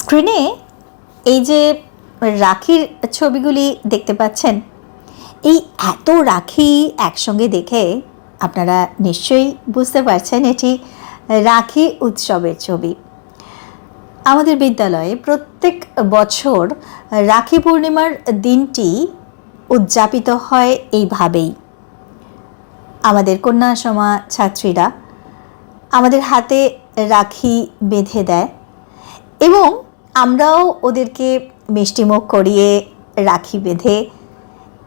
স্ক্রিনে এই যে রাখির ছবিগুলি দেখতে পাচ্ছেন, এই এত রাখি একসঙ্গে দেখে আপনারা নিশ্চয়ই বুঝতে পারছেন এটি রাখি উৎসবের ছবি। আমাদের বিদ্যালয়ে প্রত্যেক বছর রাখি পূর্ণিমার দিনটি উদযাপিত হয় এইভাবেই। আমাদের কন্যা সমা ছাত্রীরা আমাদের হাতে রাখি বেঁধে দেয় এবং আমরাও ওদেরকে মিষ্টিমুখ করিয়ে রাখি বেঁধে।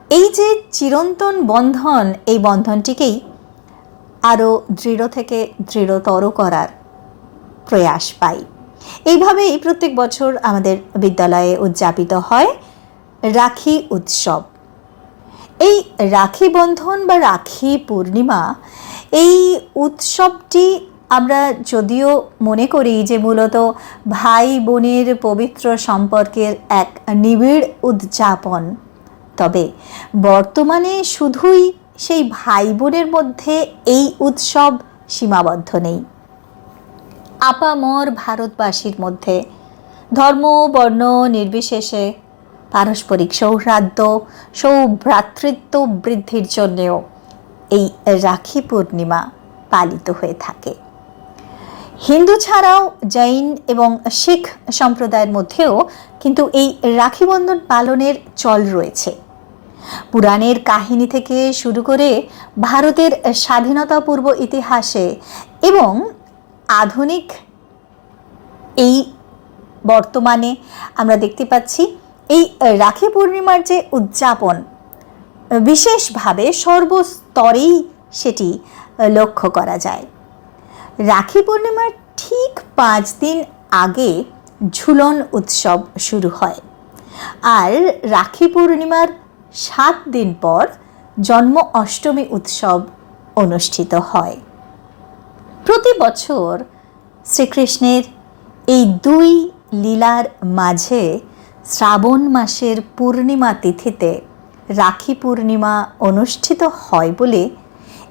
এই যে চিরন্তন বন্ধন, এই বন্ধনটিকেই আরও দৃঢ় থেকে দৃঢ়তর করার প্রয়াস পাই। এইভাবেই প্রত্যেক বছর আমাদের বিদ্যালয়ে উদযাপিত হয় রাখি উৎসব। এই রাখি বন্ধন বা রাখি পূর্ণিমা, এই উৎসবটি আমরা যদিও মনে করি যে মূলত ভাই বোনের পবিত্র সম্পর্কের এক নিবিড় উদযাপন, তবে বর্তমানে শুধুই সেই ভাই বোনের মধ্যে এই উৎসব সীমাবদ্ধ নেই। আপামর ভারতবাসীর মধ্যে, ধর্ম, বর্ণ নির্বিশেষে পারস্পরিক সৌহার্দ্য, সৌভ্রাতৃত্ব বৃদ্ধির জন্যেও এই রাখি পূর্ণিমা পালিত হয়ে থাকে। হিন্দু ছাড়াও জৈন এবং শিখ সম্প্রদায়ের মধ্যেও কিন্তু এই রাখি বন্ধন পালনের চল রয়েছে। পুরাণের কাহিনী থেকে শুরু করে ভারতের স্বাধীনতা পূর্ব ইতিহাসে এবং আধুনিক এই বর্তমানে আমরা দেখতে পাচ্ছি এই রাখি পূর্ণিমার যে উদযাপন, বিশেষভাবে সর্বস্তরেই সেটি লক্ষ্য করা যায়। রাখি পূর্ণিমার ঠিক পাঁচ দিন আগে ঝুলন উৎসব শুরু হয়। আর রাখি পূর্ণিমার সাত দিন পর জন্ম অষ্টমী উৎসব অনুষ্ঠিত হয়। প্রতি বছর শ্রীকৃষ্ণের এই দুই লীলার মাঝে শ্রাবণ মাসের পূর্ণিমা তিথিতে রাখি পূর্ণিমা অনুষ্ঠিত হয় বলে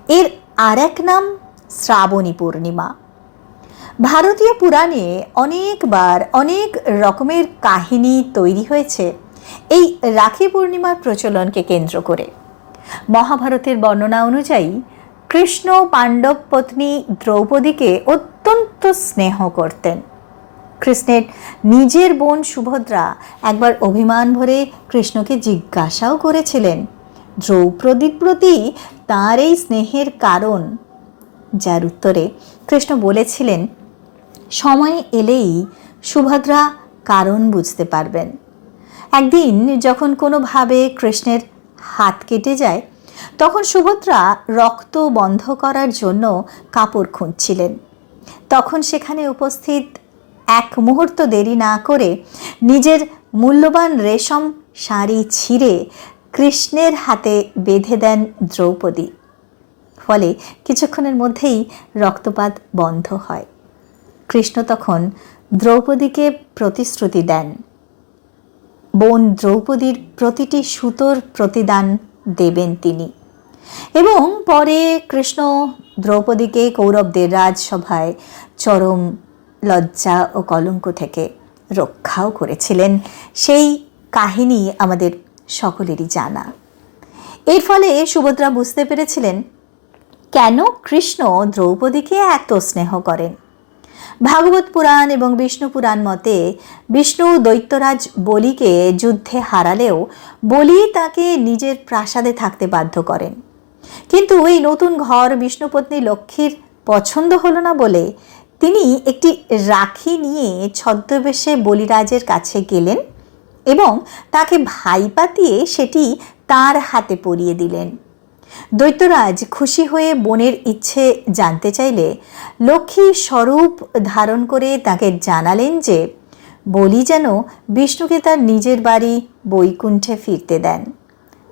এর আর এক নাম শ্রাবণী পূর্ণিমা। ভারতীয় পুরাণে অনেকবার অনেক রকমের কাহিনী তৈরি হয়েছে এই রাখি পূর্ণিমার প্রচলনকে কেন্দ্র করে। মহাভারতের বর্ণনা অনুযায়ী কৃষ্ণ পাণ্ডব পত্নী দ্রৌপদীকে অত্যন্ত স্নেহ করতেন। কৃষ্ণের নিজের বোন সুভদ্রা একবার অভিমান ভরে কৃষ্ণকে জিজ্ঞাসাও করেছিলেন, দ্রৌপদীর প্রতি তাঁর এই স্নেহের কারণ যার উত্তরে কৃষ্ণ বলেছিলেন, সময় এলেই সুভদ্রা কারণ বুঝতে পারবেন। একদিন যখন কোনোভাবে কৃষ্ণের হাত কেটে যায়, তখন সুভদ্রা রক্ত বন্ধ করার জন্য কাপড় খুঁজছিলেন। তখন সেখানে উপস্থিত এক মুহূর্ত দেরি না করে নিজের মূল্যবান রেশম শাড়ি ছিঁড়ে কৃষ্ণের হাতে বেঁধে দেন দ্রৌপদী। ফলে কিছুক্ষণের মধ্যেই রক্তপাত বন্ধ হয়। কৃষ্ণ তখন দ্রৌপদীকে প্রতিশ্রুতি দেন। বোন দ্রৌপদীর প্রতিটি সুতোর প্রতিদান দেবেন তিনি। এবং পরে কৃষ্ণ দ্রৌপদীকে কৌরবদের রাজসভায় চরম লজ্জা ও কলঙ্ক থেকে রক্ষাও করেছিলেন। সেই কাহিনী আমাদের সকলেরই জানা। এর ফলে সুভদ্রা বুঝতে পেরেছিলেন কেন কৃষ্ণ দ্রৌপদীকে এত স্নেহ করেন? ভাগবত পুরাণ এবং বিষ্ণু পুরাণ মতে বিষ্ণু দৈত্যরাজ বলিকে যুদ্ধে হারালেও বলি তাকে নিজের প্রাসাদে থাকতে বাধ্য করেন। কিন্তু এই নতুন ঘর বিষ্ণুপত্নী লক্ষ্মীর পছন্দ হলো না বলে তিনি একটি রাখি নিয়ে ছদ্মবেশে বলিরাজের কাছে গেলেন এবং তাকে ভাই পাতিয়ে সেটি তার হাতে পরিয়ে দিলেন। দৈত্যরাজ খুশি হয়ে বোনের ইচ্ছে জানতে চাইলে লক্ষ্মী স্বরূপ ধারণ করে তাকে জানালেন যে, বলি যেন বিষ্ণুকে তার নিজের বাড়ি বৈকুণ্ঠে ফিরতে দেন।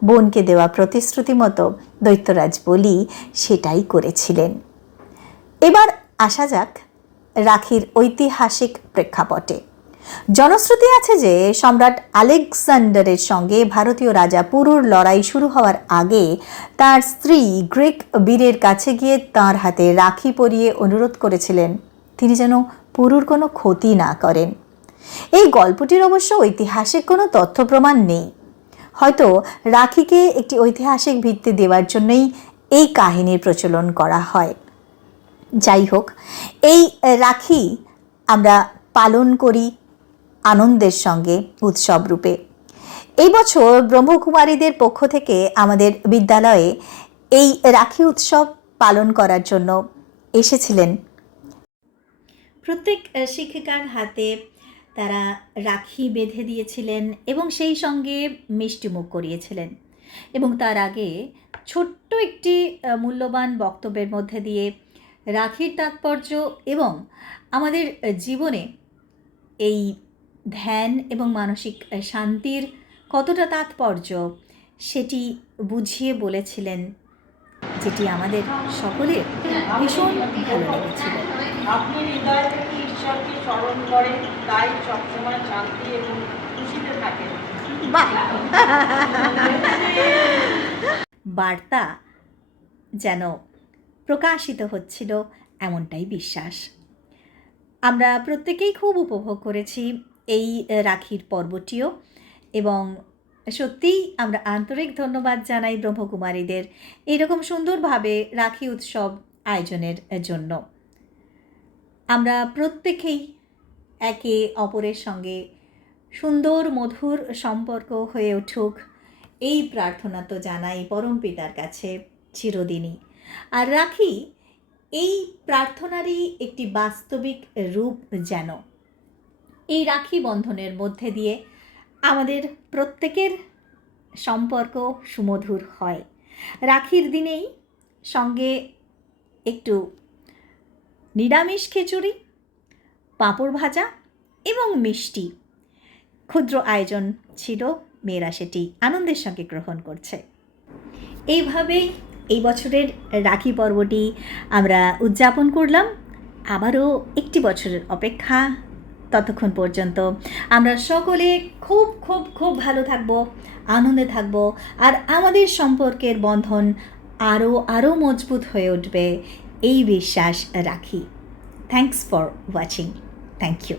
বোনকে দেওয়া প্রতিশ্রুতি মতো দৈত্যরাজ বলি সেটাই করেছিলেন। এবার আসা যাক রাখির ঐতিহাসিক প্রেক্ষাপটে। জনশ্রুতি আছে যে সম্রাট আলেকজান্ডারের সঙ্গে ভারতীয় রাজা পুরুর লড়াই শুরু হওয়ার আগে তার স্ত্রী গ্রিক বীরের কাছে গিয়ে তার হাতে রাখি পরিয়ে অনুরোধ করেছিলেন। তিনি যেন পুরুর কোনো ক্ষতি না করেন। এই গল্পটির অবশ্য ঐতিহাসিক কোনো তথ্য প্রমাণ নেই। হয়তো রাখিকে একটি ঐতিহাসিক ভিত্তি দেওয়ার জন্যই এই কাহিনীর প্রচলন করা হয়। যাই হোক, এই রাখি আমরা পালন করি আনন্দের সঙ্গে উৎসব রূপে। এই বছর ব্রহ্মকুমারীদের পক্ষ থেকে আমাদের বিদ্যালয়ে এই রাখি উৎসব পালন করার জন্য এসেছিলেন। প্রত্যেক শিক্ষিকার হাতে তারা রাখি বেঁধে দিয়েছিলেন এবং সেই সঙ্গে মিষ্টিমুখ করিয়েছিলেন। এবং তার আগে ছোট্ট একটি মূল্যবান বক্তব্যের মধ্যে দিয়ে রাখির তাৎপর্য এবং আমাদের জীবনে এই ধ্যান এবং মানসিক শান্তির কতটা তাৎপর্য সেটি বুঝিয়ে বলেছিলেন যেটি আমাদের সকলের ভীষণ ভালো লেগেছিল। আপনি হৃদয় থেকে ঈশ্বরকে স্মরণ করেন তাই সবসময় শান্তি এবং খুশিতে থাকেন। বার্তা যেন প্রকাশিত হচ্ছিল এমনটাই বিশ্বাস। আমরা প্রত্যেকেই খুব উপভোগ করেছি এই রাখির পর্বটিও। এবং সত্যিই আমরা আন্তরিক ধন্যবাদ জানাই ব্রহ্মকুমারীদের এরকম সুন্দরভাবে রাখি উৎসব আয়োজনের জন্য। আমরা প্রত্যেকেই একে অপরের সঙ্গে সুন্দর, মধুর সম্পর্ক হয়ে উঠুক, এই প্রার্থনা তো জানাই পরম পিতার কাছে চিরদিনই। আর রাখি, এই প্রার্থনারই একটি বাস্তবিক রূপ যেন। এই রাখি বন্ধনের মধ্যে দিয়ে আমাদের প্রত্যেকের সম্পর্ক সুমধুর হয়। রাখির দিনেই সঙ্গে একটু নিরামিষ খিচুড়ি, পাঁপড় ভাজা এবং মিষ্টি। ক্ষুদ্র আয়োজন ছিল, মেয়েরা সেটি আনন্দের সঙ্গে গ্রহণ করছে। এইভাবেই এই বছরের রাখি পর্বটি আমরা উদযাপন করলাম। আবারও একটি বছরের অপেক্ষা ততক্ষণ পর্যন্ত। আমরা সকলে খুব খুব খুব ভালো থাকব, আনন্দে থাকব, আর আমাদের সম্পর্কের বন্ধন আরও আরও মজবুত হয়ে উঠবে। এই বিশ্বাস রাখি। Thanks for watching thank you